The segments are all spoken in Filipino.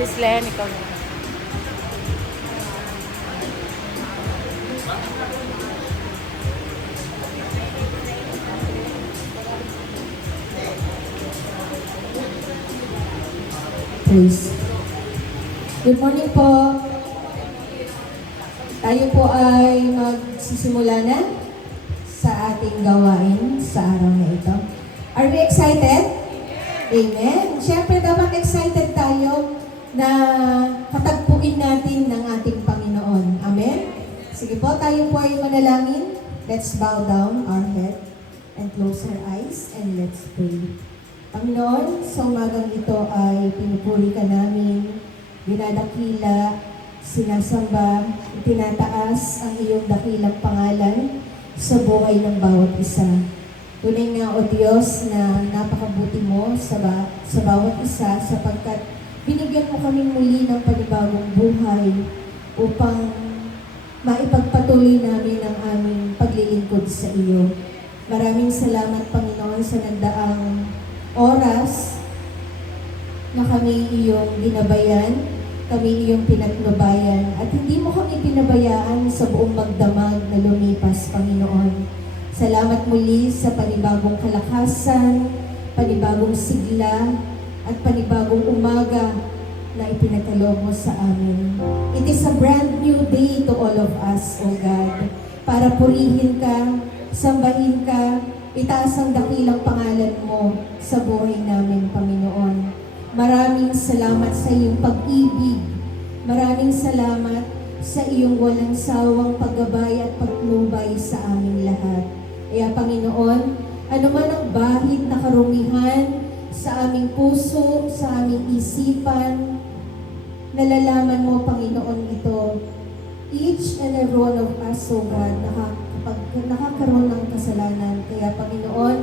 Sis Len, ikaw na. Please. Good morning po. Tayo po ay magsisimula na sa ating gawain sa araw na ito. Are we excited? Amen. Siyempre dapat excited tayo na katagpuin natin ng ating Panginoon. Amen? Sige po, tayo po ay manalangin. Let's bow down our head and close our eyes and let's pray. Panginoon, sa umagang ito ay pinupuri ka namin, dinadakila, sinasamba, itinataas ang iyong dakilang pangalan sa buhay ng bawat isa. Tunay nga, O Diyos, na napakabuti mo sa bawat isa sapagkat binigyan mo kami muli ng panibagong buhay upang maipagpatuloy namin ang aming paglilingkod sa iyo. Maraming salamat, Panginoon, sa nagdaang oras na kami iyong ginabayan, kami iyong pinagnubayan, at hindi mo kami pinabayaan sa buong magdamag na lumipas, Panginoon. Salamat muli sa panibagong kalakasan, panibagong sigla, at panibagong umaga na ipinagkaloob mo sa amin. It is a brand new day to all of us, O God, para purihin ka, sambahin ka, itaas ang dakilang pangalan mo sa buhay namin, Panginoon. Maraming salamat sa iyong pag-ibig. Maraming salamat sa iyong walang sawang paggabay at patnubay sa aming lahat. Kaya, Panginoon, ano man ang bahid na karumihan sa aming puso, sa aming isipan, nalalaman mo, Panginoon, ito. Each and every one of us, O God, nakakaroon ng kasalanan. Kaya, Panginoon,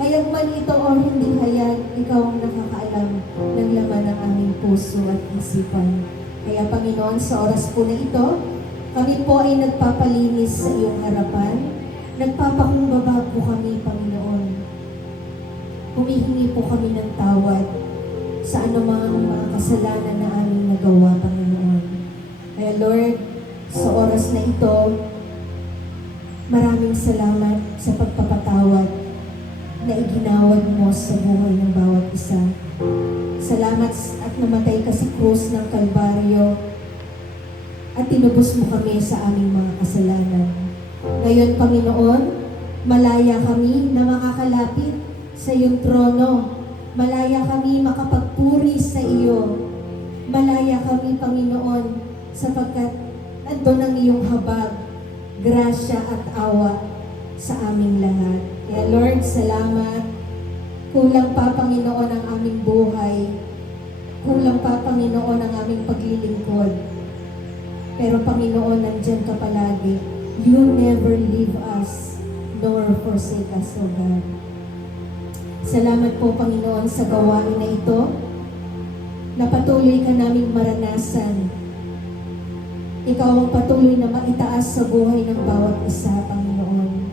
hayag man ito o hindi hayag, ikaw ang nakakaalam ng laman ng aming puso at isipan. Kaya, Panginoon, sa oras po na ito, kami po ay nagpapalinis sa iyong harapan. Nagpapakumbaba po kami, Panginoon. Humihingi po kami ng tawad sa anumang mga kasalanan na aming nagawa, Panginoon. Kaya, Lord, sa oras na ito, maraming salamat sa pagpapatawad na iginawad mo sa buhay ng bawat isa. Salamat at namatay ka sa krus ng Kalbaryo at tinubos mo kami sa aming mga kasalanan. Ngayon, Panginoon, malaya kami na makakalapit sa iyong trono. Malaya kami makapagpuri sa iyo. Malaya kami, Panginoon, sapagkat andun ang iyong habag, grasya at awa sa aming lahat. Kaya Lord, salamat. Kulang pa, Panginoon, ang aming buhay. Kulang pa, Panginoon, ang aming paglilingkod. Pero Panginoon, nandyan ka palagi. You never leave us nor forsake us, O God. Salamat po, Panginoon, sa gawain na ito na patuloy ka naming maranasan. Ikaw ang patuloy na maitaas sa buhay ng bawat isa, Panginoon.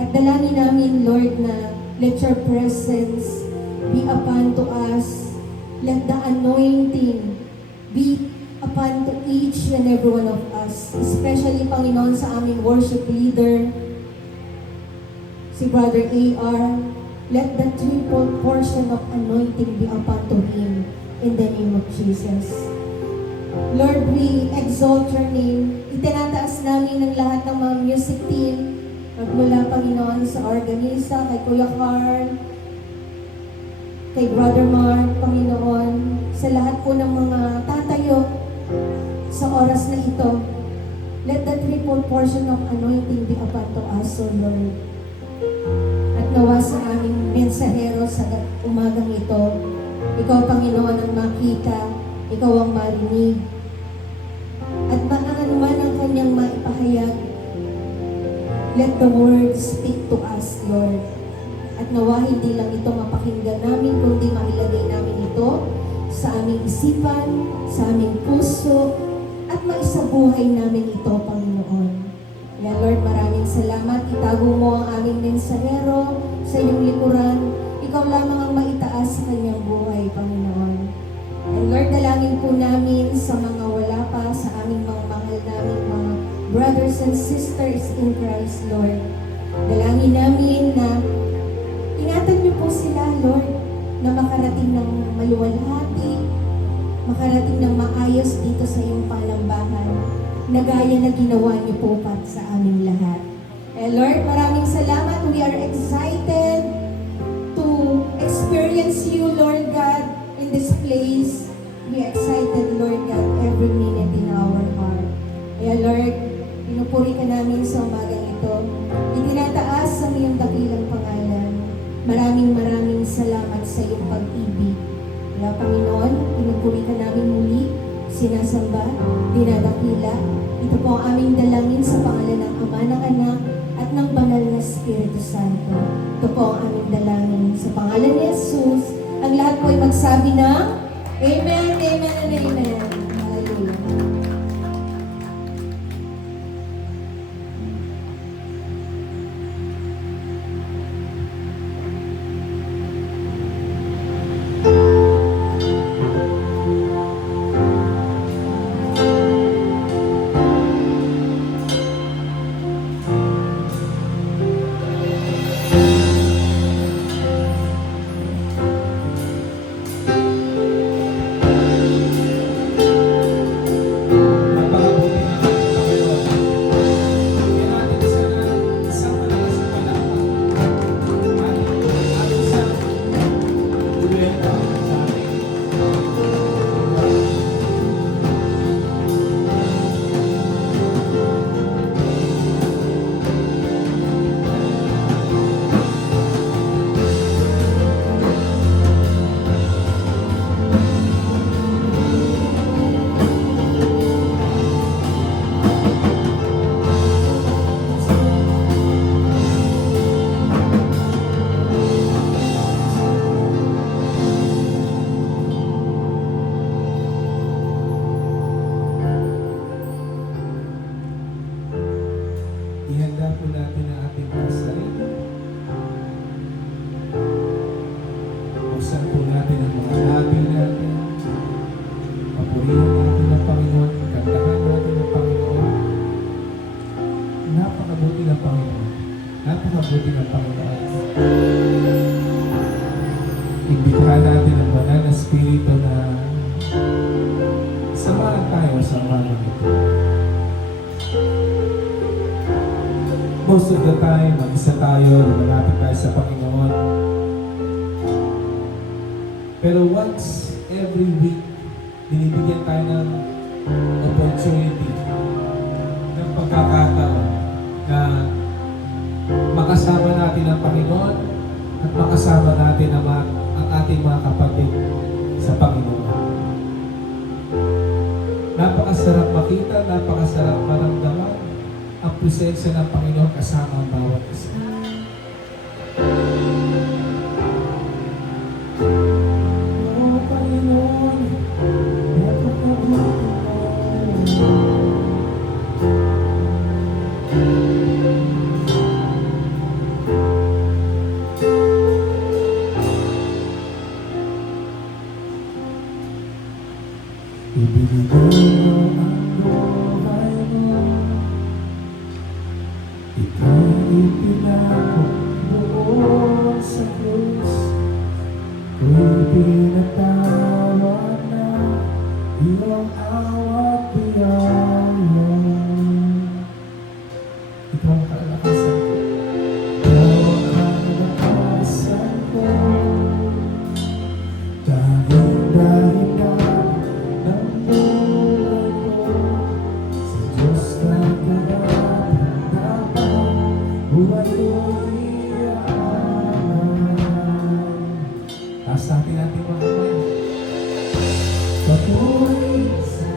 At dalangin namin, Lord, na let your presence be upon to us. Let the anointing be upon to each and every one of us. Especially, Panginoon, sa aming worship leader, si Brother A.R. Let the triple portion of anointing be upon to him in the name of Jesus. Lord, we exalt your name. Itinataas namin ng lahat ng mga music team, magmula, Panginoon, sa organisa, kay Kuya Carl, kay Brother Mark, Panginoon, sa lahat po ng mga tatayo sa oras na ito. Let the triple portion of anointing be upon to us, O Lord. At nawa sa aming mensahero sa umagang ito, ikaw, Panginoon, ang makita, ikaw ang marinig, at ano man ang kanyang maipahayag, let the word speak to us, Lord. At nawa hindi lang ito mapakinggan namin, kundi mailagay namin ito sa aming isipan, sa aming puso, at maisabuhay namin ito, Panginoon. Kaya Lord, maraming salamat. Itago mo ang aming mensahero sa iyong likuran. Ikaw lamang ang maitaas sa kanyang buhay, Panginoon. And Lord, dalangin po namin sa mga wala pa, sa aming mga mahal naming mga brothers and sisters in Christ, Lord. Dalangin namin na ingatan niyo po sila, Lord, na makarating ng maluwalhati, makarating ng maayos dito sa iyong palambahan, na gaya na ginawa niyo po para sa aming lahat. Lord, maraming salamat. We are excited to experience you, Lord God, in this place. Be excited, Lord God, every minute in our heart. Kaya Lord, pinupuri ka namin sa umagang ito. Itinataas ang iyong dakilang pangalan. Maraming salamat sa iyong pag-ibig. Kaya Panginoon, pinupuri ka namin muli, sinasamba, dinadakila. Ito po ang aming dalangin sa pangalan ng Ama, ng Anak, at ng Banal na Espiritu Santo. Ito po ang aming dalangin sa pangalan ni Jesus. Ang lahat po ay magsabi ng Amen, Amen, and Amen. Hallelujah. Ihanda po natin ang ating pasay. Buksan po natin ang mga labi natin. Papurihan natin ang Panginoon. Kantahan natin ang Panginoon. Napakabuti ng Panginoon. Napakabuti ng Panginoon. Imbitahan natin ang Banal na Espiritu na samahan tayo sa mga ito. Most of the time, mag-isa tayo, lumalapit tayo sa Panginoon. Pero once every week, binibigyan tayo ng opportunity, ng pagkakataon na makasama natin ang Panginoon at makasama natin ang ating mga kapatid sa Panginoon. Napakasarap makita, napakasarap maramdaman ang presensya ng Panginoon kasama ang bawat isa. Oh, Panginoon, napakabuti mo. Ibinigay mo ang buhay mo. Ika'y ipinako doon sa krus. Ko'y pinatawad na iyong awat biyaya. Ito ang kalakasan ko. Ito ang kalakasan ko. Dahil ng buhay ko sa Diyos na karapat-dapat, buhay ko'y iaalay. Taas natin mga kamay. Patuloy sa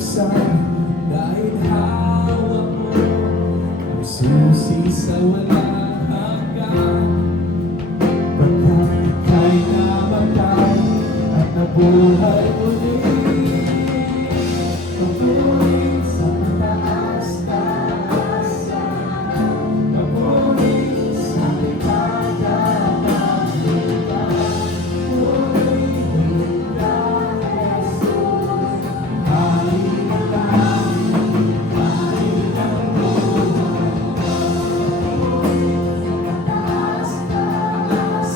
buksan dahil hawak mo ang susi sa walang hanggan. Pagkat ika'y namatay at nabuhay ulit. Papulit sa mataas-taas, papulit sa ikagagamitan. Pulit ka, Jesus, hari ng langit, hari ng buhay. Papulit sa mataas-taas,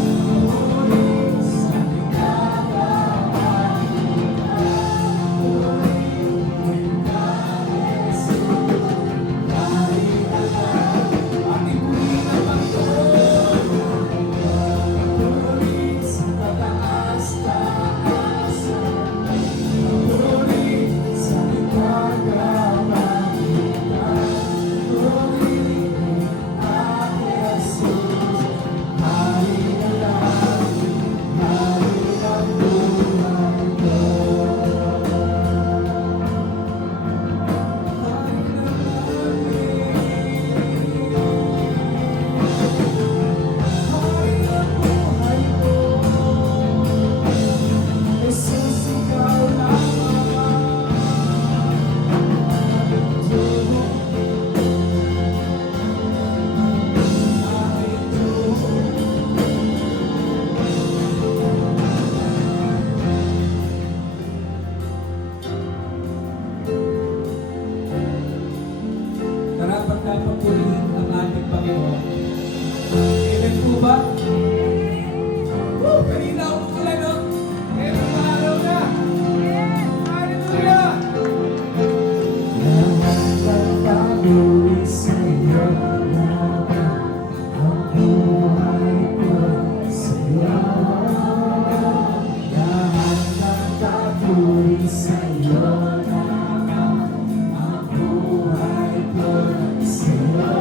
papulit sa ikagagamitan. Pulit ka, Jesus, hari ng langit, ating pulit na pagtuloy. Papulit sa mataas-taas, papulit sa ikagagamitan. Pulit ka, Jesus, hari ng langit, hari ng buhay ko. Hari ng langit, hari ng buhay ko. Jesus, ikaw lamang ang Diyos. Karapat dapat purihin ang ating Panginoon. Amen po ba? Kanina ako pala, no? Ngayong araw na. Hallelujah! Nagpapatuloy sa iyo, ang buhay ko sa iyo. Lahat ng papuri sa iyo, ang buhay ko sa iyo.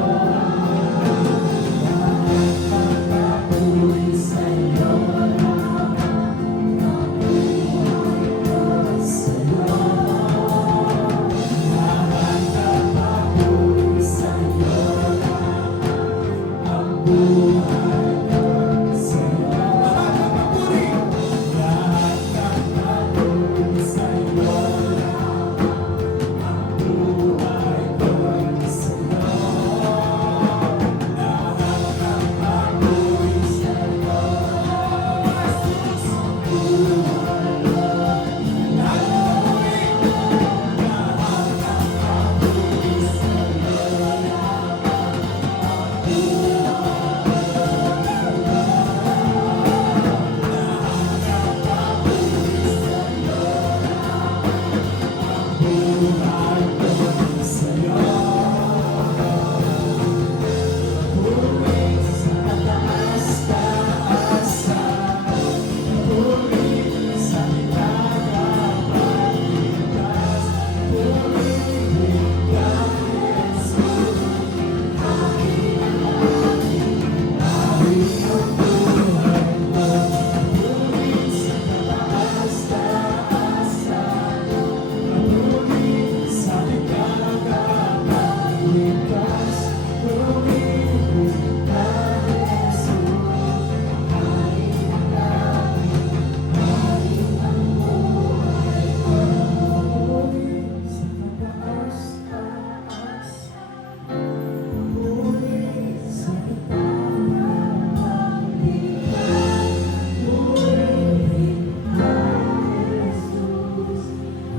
Lahat ng papuri sa iyo, ang buhay ko sa iyo. Lahat ng papuri sa iyo, ang buhay ko sa iyo. Lahat ng papuri sa iyo, ang buhay ko sa iyo. Lahat ng papuri sa iyo, Jesus, ang buhay ko. Lahat ng papuri sa iyo, buhay ko sa iyo. Pulit sa kataas-taas, pulit sa ikagagamitan. Pulit ka, Jesus, hari ng langit, hari ng buhay ko. Pulit sa kataas-taas, papulit sa ikagagamitan. Pulit ka, Jesus, hari ng langit, hari ng buhay ko. Pulit sa kataas-taas, pulit sa ikagagamitan. Pulit ka, Jesus,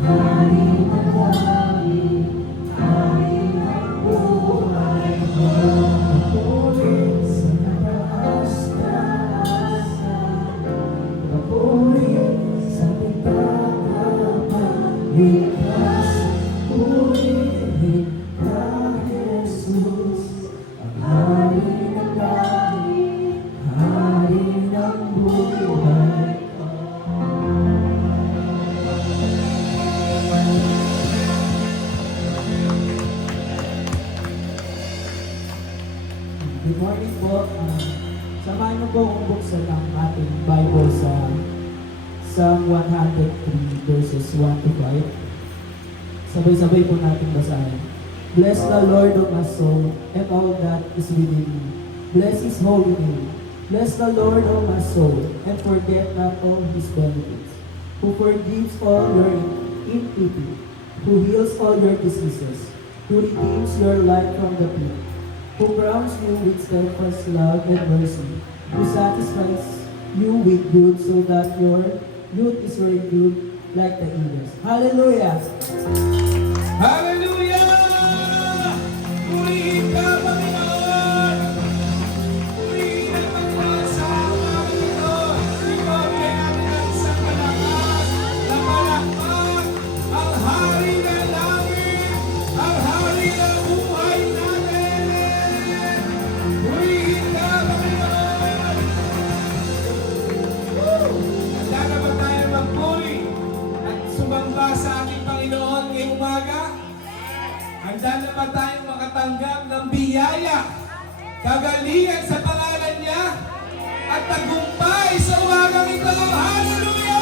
hari ng langit, hari ng buhay ko. Papulit sa kataas-taas, papulit sa ikagagamitan. Pulit ka, Jesus, ang hari ng langit, hari ng buhay ko. Good morning po. Samahan niyo po kung buksan ang ating Bible sa Psalm 103 verses 1 to 5. Sabay-sabay po natin basahin. Bless the Lord, O my soul, and all that is within me. Bless His holy name. Bless the Lord, O my soul, and forget not all His benefits, who forgives all your iniquity, who heals all your diseases, who redeems your life from the pit, who crowns you with steadfast love and mercy, who satisfies you with good so that your youth is renewed like the eagles. Hallelujah! Hallelujah! Purihin ka, Panginoon! Purihin ang Panginoon sa mga ito. Ikaw ay ating isang malakas na palakpak, ang hari ng langit, ang hari ng buhay natin. Purihin ka, Panginoon! Handa na ba tayo magpuri at sumamba sa ating Panginoon ngayong umaga? Handa na ba tayong makatanggap ng biyaya, kagalingan sa pangalan niya, at tagumpay sa umagang ito? Hallelujah!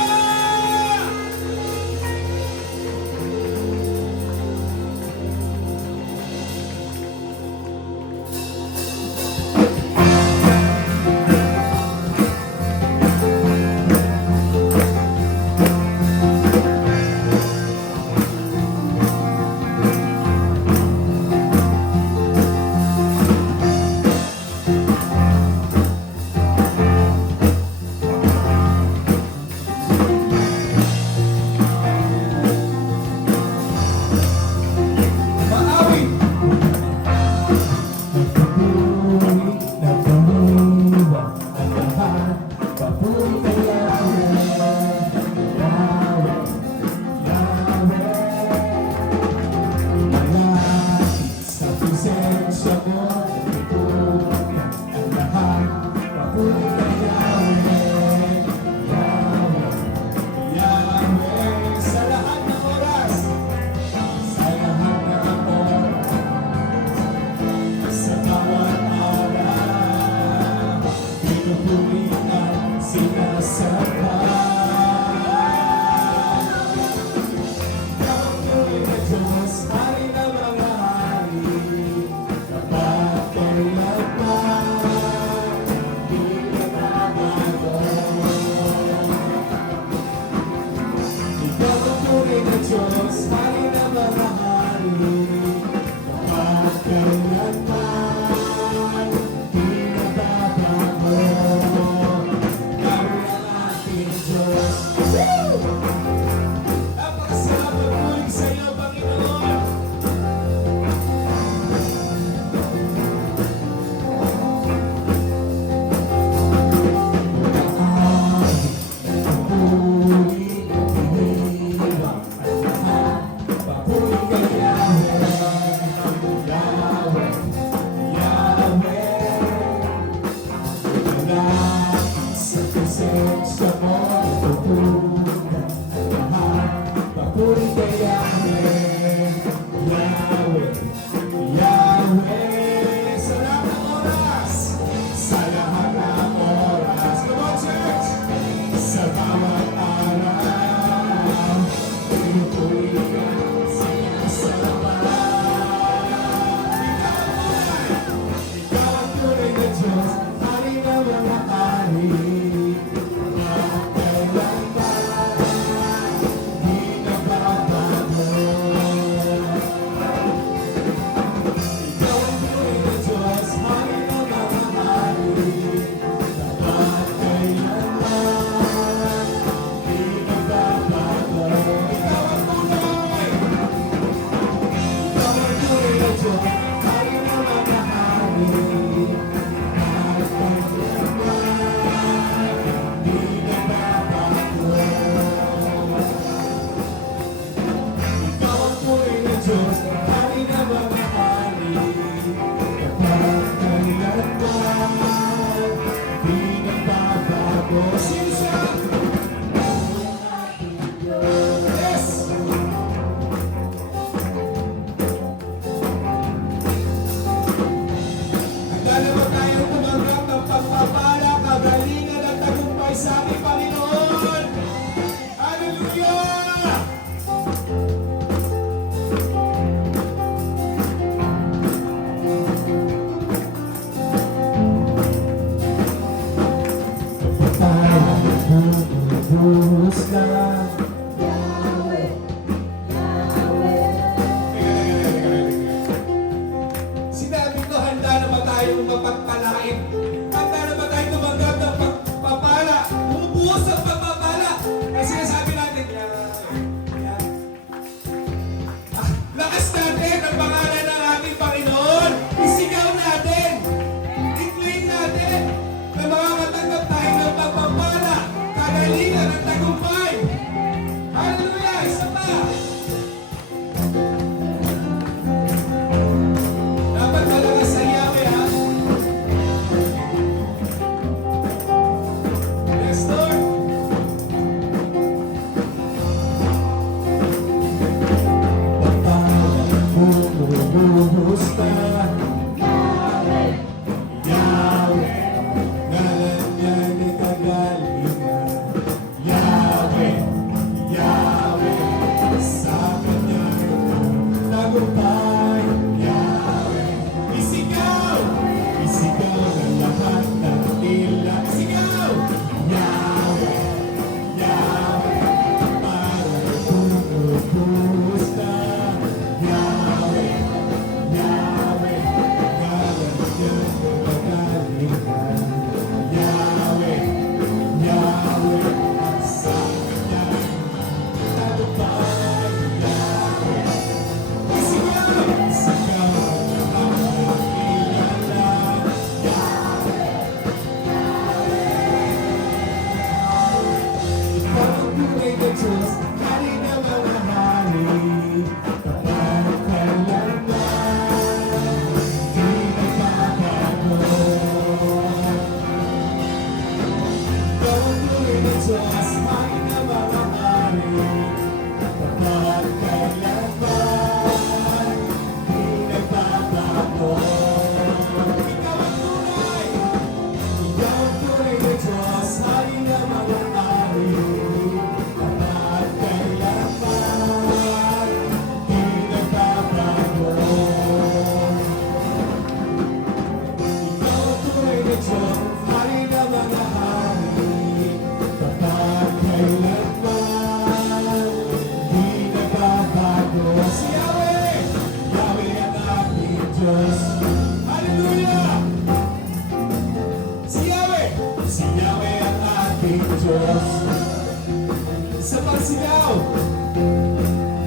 pagsigaw.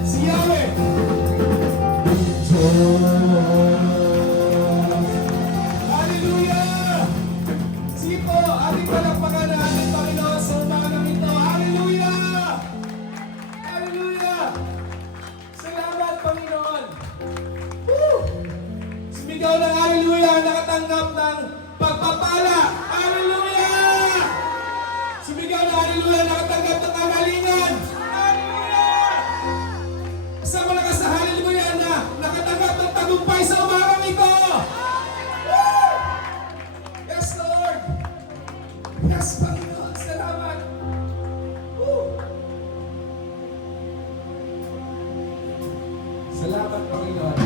Si Yahweh. Hallelujah! Sige po, ating palakpakan na ating Panginoon sa umagang ito. Hallelujah! Hallelujah! Salamat, Panginoon! Woo! Sumigaw ng hallelujah, nakatanggap ng pagpapala. Hallelujah! Sumigaw ng hallelujah, nakatanggap ng kagalingan. Hallelujah! Kasama na ka sa hallelujah na nakatanggap ng tagumpay sa umagang ito. Woo! Yes, Lord! Yes, Panginoon! Salamat! Woo! Salamat, Panginoon!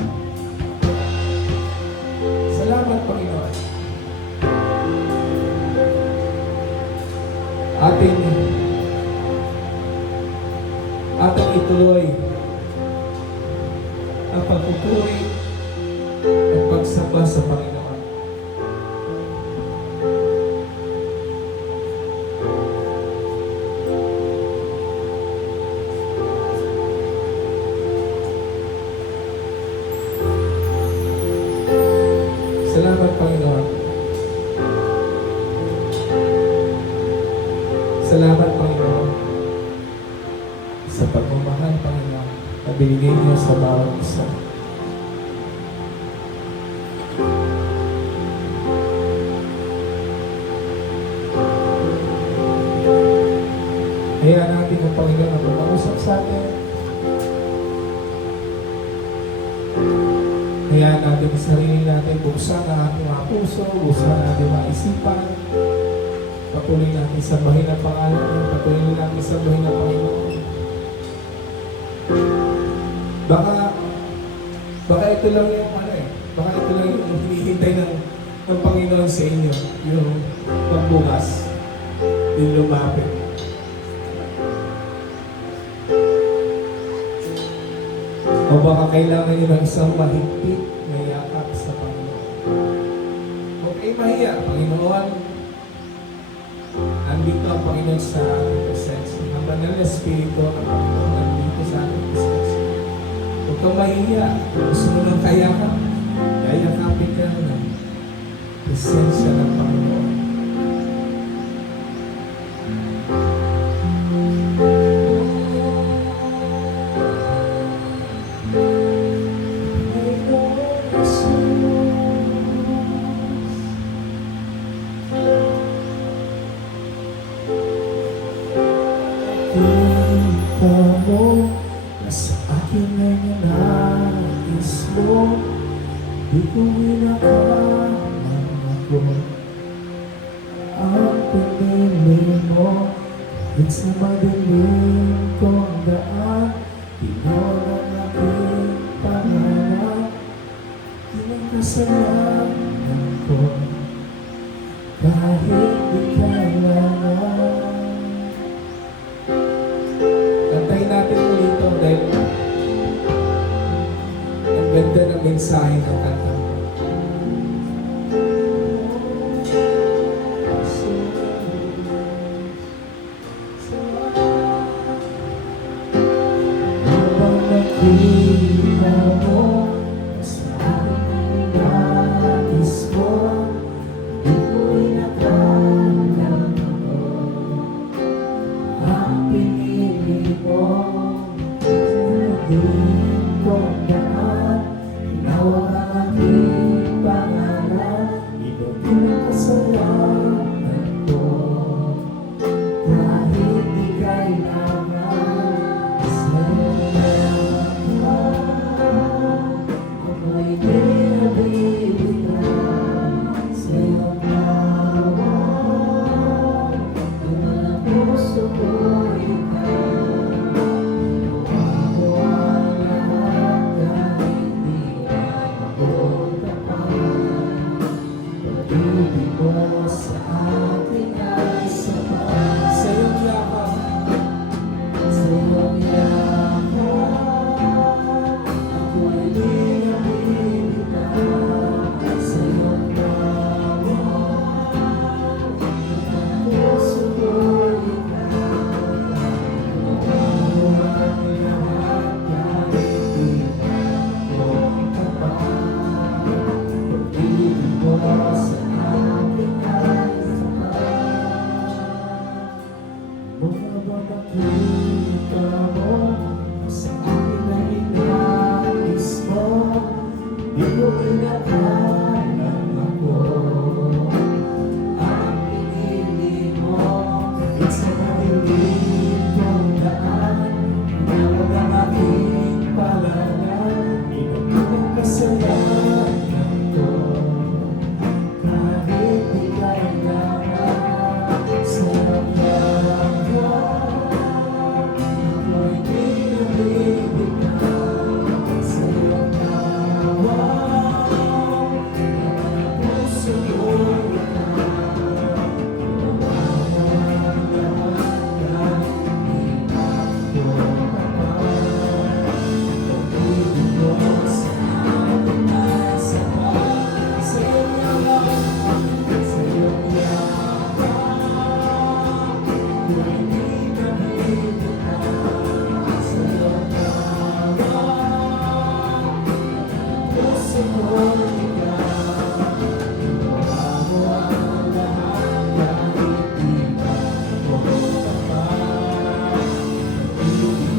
Salamat, Panginoon! Ating ituloy ang pagpupuri at pagsamba sa Panginoon. Salamat, Panginoon. Salamat, Panginoon, sa pagmamahal, Panginoon, na binigay niyo sa bawat isa. Hayaan natin ang Panginoon na bumausap sa atin. Hayaan natin ang sarili natin, buksan ang ating mga puso, buksan ang ating mga isipan. Patuloy natin sambahin ang pangalan niyo, patuloy natin sambahin ang Panginoon. Baka ito lang yung baka ito lang yung hinihintay ng Panginoon sa inyo, yung pagbukas, yung lumapit. O baka kailangan nyo ng isang mahigpit na yakap sa Panginoon. Huwag kayo mahiya, Panginoon. Andito ang Panginoon sa ating presensya. Ang banal na Espiritu ng Panginoon andito sa ating presensya. Huwag kang mahiya. Gusto mo ng kayakap. Yayakapin ka ng presensya ng Panginoon. Kita mo na sa akin ay nanais mo, di ko inakalang ako. Ang pinili mo, hit sa madilim kong daan, tinaw ng aking pangalan, kinakasalanan ko, kahit di kailangan. Kantayin natin ulit ito dahil ang ganda ng mensahe ng kanta. Habang nakita mo sa aking nais mo, di ko inakalang ako. Ang pinili mo, hindi kong daan, tinawag ang aking pangalan, pinagpasalamat ko. Kahit di kailangan, sa'yo na lang ako'y pinabibigyan, sa'yo tawag, kung ang puso ko'y ikaw. Ako ang lahat ang lahat kahit di mo tapat. Pag-ibig mo sa akin ay sapat. Mga makita mo sa akin na inais mo, di ko inaalam ako. Ang pinili mo, sa madilim kong daan, tinawag ang aking pangalan, pinagkulang kasalanan ko. Kahit di kailangan sa lahat ko, ako'y pinabibigyan sa iyong tawag. Ang puso ko'y Thank you.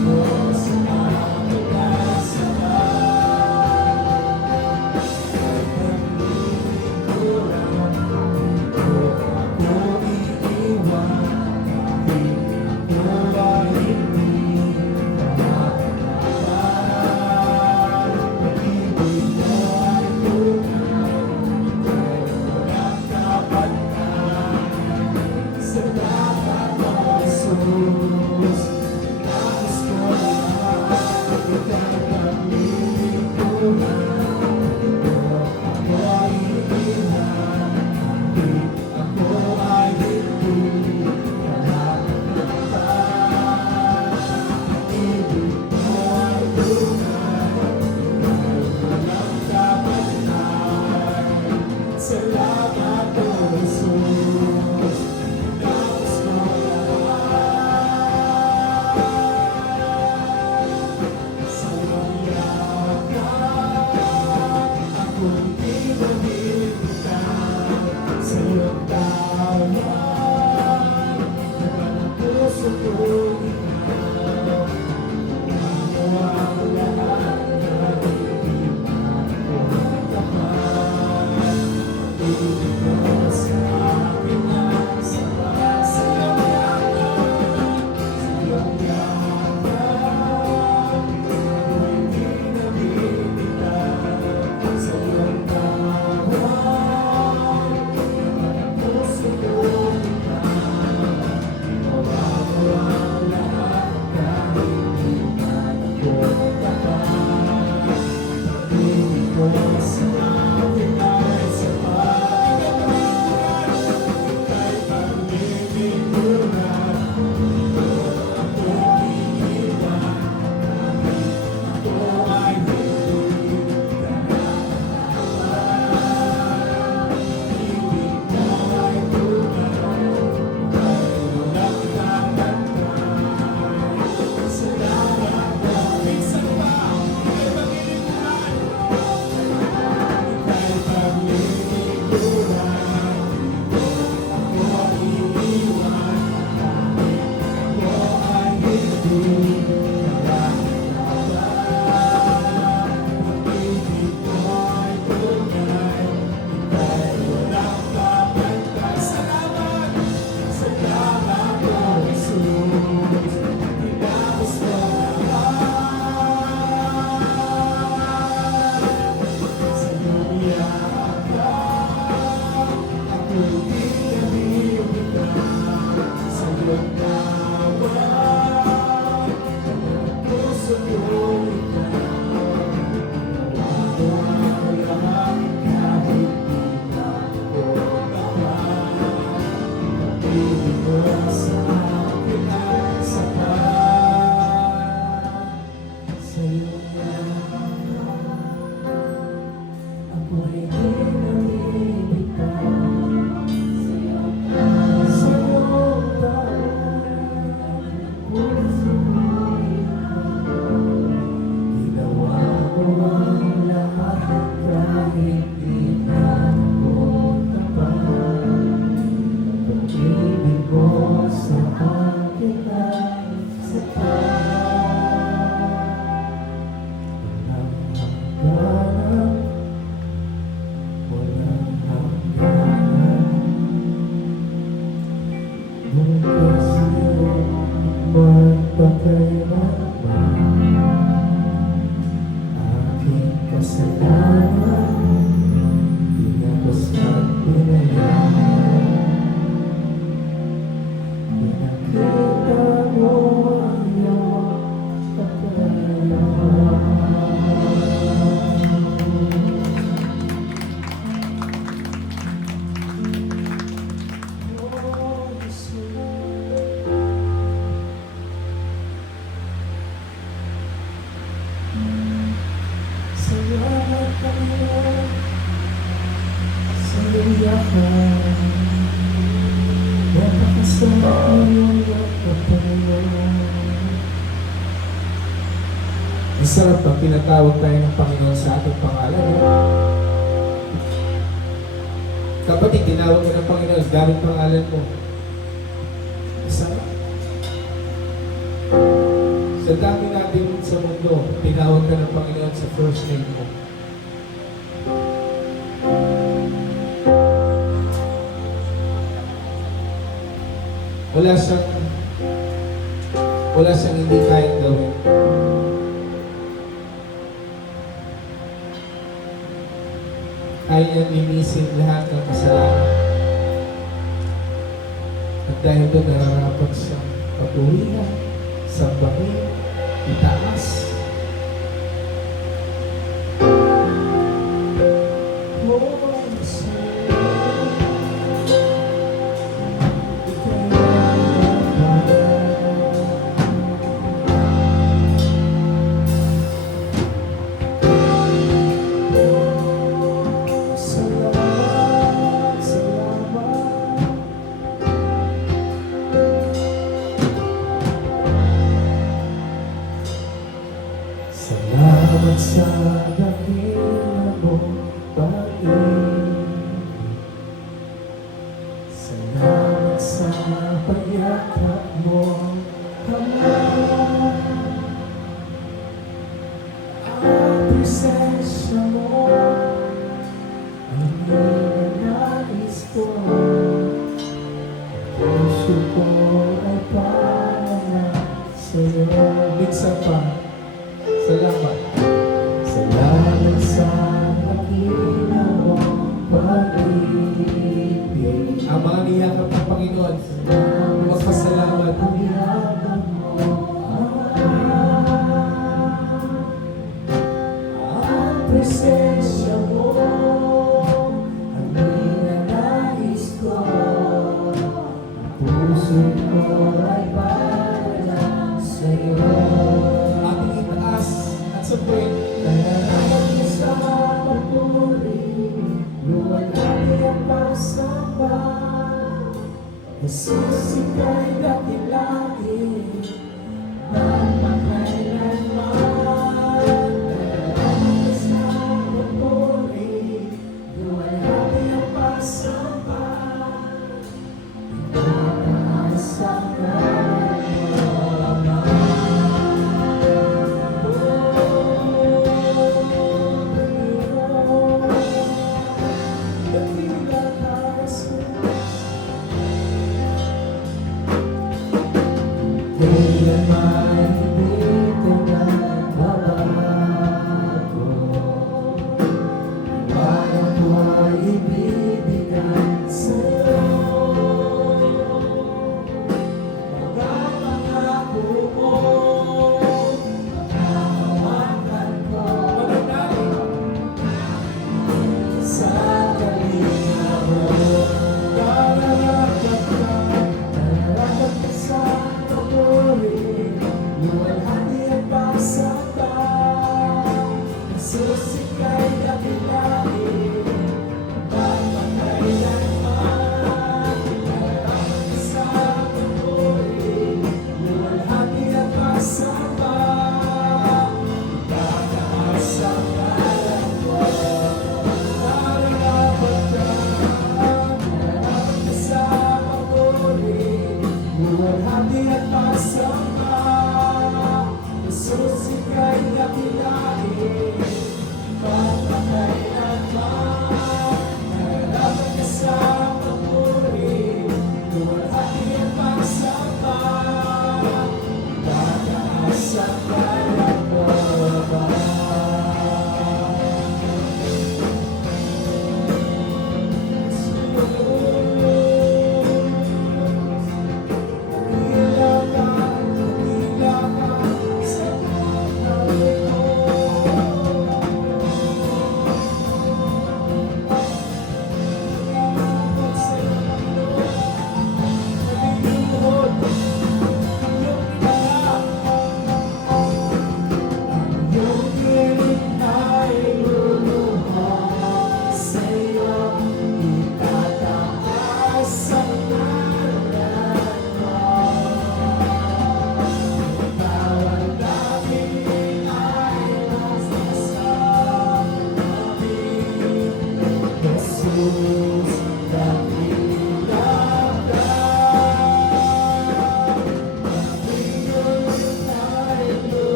kasiyahan. Napakasarap ngayong nagpapanginoon. Ang sarap pag tinatawag tayo ng Panginoon sa ating pangalan. Kapatid, tinawag ka ng Panginoon gamit pangalan mo. Ang sarap. Sa dami natin sa mundo, tinawag ka ng Panginoon sa first name mo. Wala siyang hindi kayang gawin. Kaya niyang linisin lahat ng kasalanan. At dahil doon, nararapat siyang papurihan, sambahin, itaas. Salamat, salamat. Salamat sa dakila mong pag-ibig. Salamat sa pagyakap mo kamay. Ang presensya mo ang ninanais ko. Puso ko ay para sa'yo. Minsan pa, salamat. Salamat sa dakila mong pag-ibig. Ang mga niyakap ng Panginoon, magpasalamat. Pagyakap mo ang presensya mo ang ninanais ko. Ang puso ko ay para sa'yo. Ating itaas at sabihin, Kaya naman sa papuri, luwalhati ang pagsamba. Jesus, ika'y dakilain, magpakailanman. Kaya naman sa papuri, luwalhati ang pagsamba. Itataas ang ngalan mo, Ama.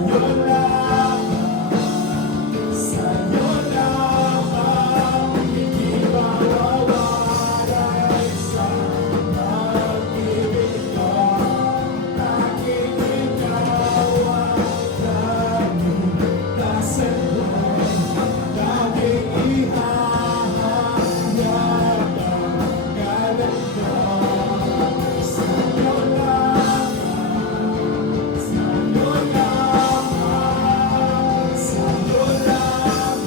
sa'yo lamang, sa'yo lamang, hindi mawawala sa pag-ibig ko. Aking ikaw ang laging kasalan, laging ihahayag ang galang ko. Sa'yo lamang, sa'yo lamang,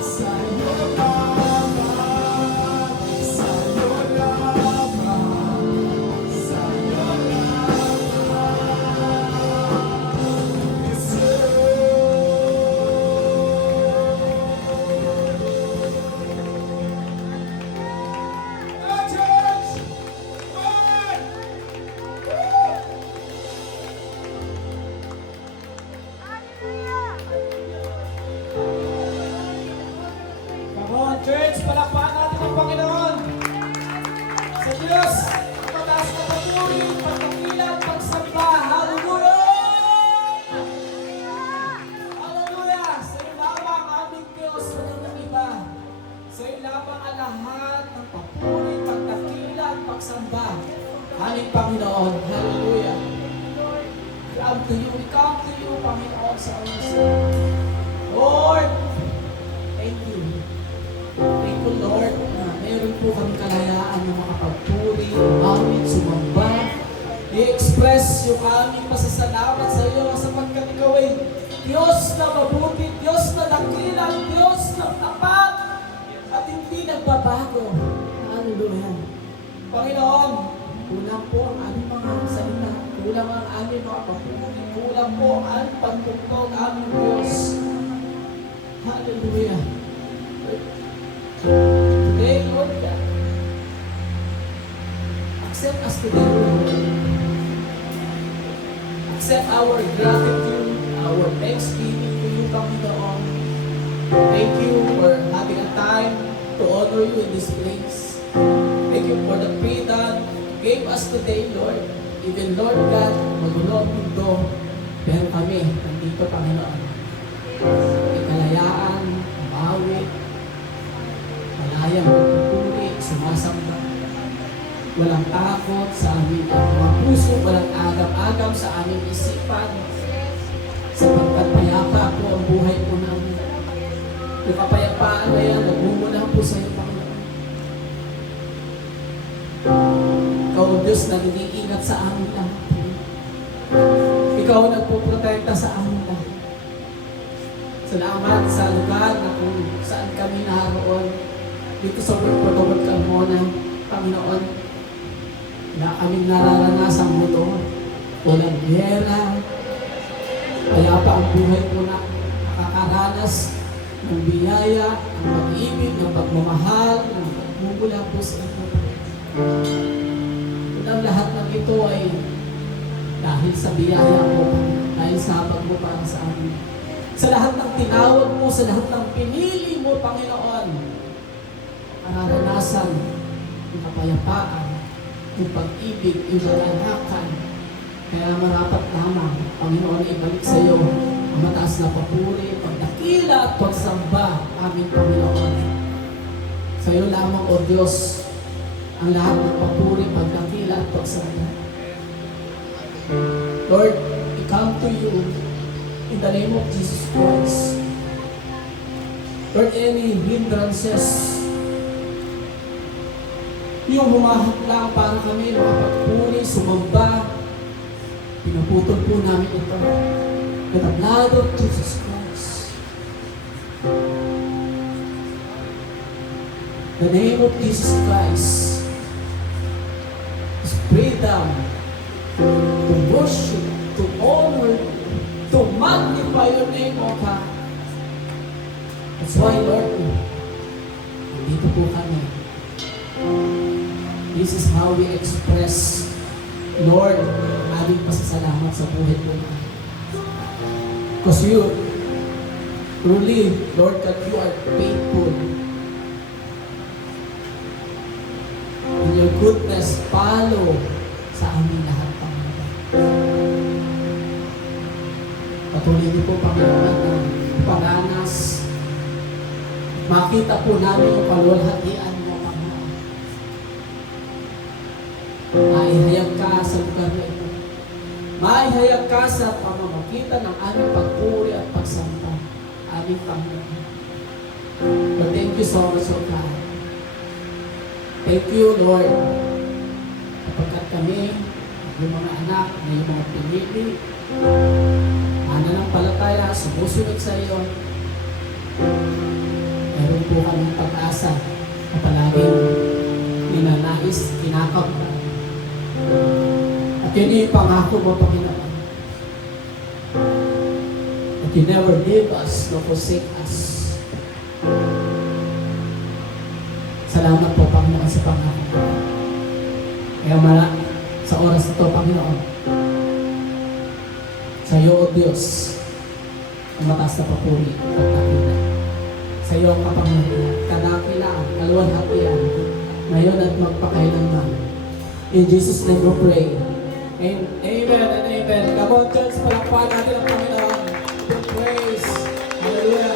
sa'yo lamang, sa'yo lamang, sa'yo lamang, sa'yo Come on, church! Palakpakan natin ang Panginoon! Sa Diyos, ang mataas na papuri, pagkakilan, pagsamba. Hallelujah! Hallelujah! Sa iyo lamang aming Diyos, walang iba. Sa iyo lamang ang lahat ng papuri, pagkakilan, pagsamba. Aming Panginoon. Hallelujah! We come to you, Panginoon, sa oras. Lord, thank you. Thank you, Lord, na meron po kami kalayaan na makapagpuri, umawit, sumamba, i-express yung aming pasasalamat sa iyo sapagkat ikaw ay Diyos na mabuti, Diyos na dakilang, Diyos na tapat, at hindi nagbabago. Hallelujah. Panginoon, kulang po ang aming mga salita, kulang ang aming mga papuri, kulang po ang aming pagtugtog, aming Diyos. Hallelujah. Today, Lord God, accept us today, Lord. Accept our gratitude, our thanksgiving to you, Panginoon. Thank you for having a time to honor you in this place. Thank you for the freedom you gave us today, Lord. Even, Lord God, magulo ang mundo, pero kami, nandito, Panginoon. May kalayaan, mawit, malayang magpupuri, sumasamba. Walang takot sa aming mga puso, walang agam-agam sa aming isipan. Sapagkat payapa po ang buhay po namin. Yung kapayapaan na yan, nagmumula po sa iyo, Panginoon. Ikaw, Diyos, na nag-iingat sa amin lahat. Ikaw ang nagpuprotekta sa amin lahat. Salamat sa lugar na kung saan kami naroon. Dito sa Pagpatawad Carmona, Panginoon, na kaming nararanasan mo ito. Walang gera. Kaya pa ang buhay po na nakakaranas ng biyaya, ng pag-ibig, ng pagmamahal, ng pagmumula po sa iyo. At ang lahat ng ito ay dahil sa biyaya mo, dahil sa habag mo para sa amin. Sa lahat ng tinawag mo, sa lahat ng pinili mo, Panginoon, mararanasan yung kapayapaan, yung pag-ibig, yung maganakan. Kaya marapat lamang, Panginoon, ibalik sa iyo ang mataas na papuri, pagdakila at pagsamba, aming Panginoon. Sa iyo lamang, O Diyos, ang lahat ng papuri, pagdakila at pagsamba. Lord, we come to you in the name of Jesus Christ. Lord, any hindrances, yung humahaklang para kami makapagpuri, sumamba, pinaputol po namin ito. With the blood of Jesus Christ. The name of Jesus Christ is freedom to worship, to honor, to magnify your name, O God. That's why, Lord, nandito po kami. This is how we express, Lord, aming pasasalamat sa buhay po namin. Because you, truly, Lord God, you are faithful. And your goodness follow sa aming lahat, Panginoon. Patuloy niyo po, Panginoon, na pag-anas. Makita po namin yung kalwalhatian mo, Panginoon. Maihayag ka sa lugar na ito. Maihayag ka sa pamamagitan ng aming pagpuri at pagsamba. Aming Panginoon. But thank you so much, O God. Thank you, Lord. Kapagkat kami, yung mga anak, na yung mga pinili, mananampalataya, sumusunod sa iyo, meron po kaming pag-asa na palaging ninanais, kinakapta. At yun yung pangako mo, Panginoon. That you never leave us nor forsake us. Salamat po, Panginoon, sa pangako mo. Kaya sa oras na ito, Panginoon, sa iyo, O Diyos, ang mataas na papuri at pagkakita. Sa iyo ang kapangyarihan, kadakilaan, kaluwalhatian, ngayon at magpakailanman. In Jesus' name we pray. Amen and amen. Come on, church, palakpakan natin ang Panginoon. Good praise. Hallelujah.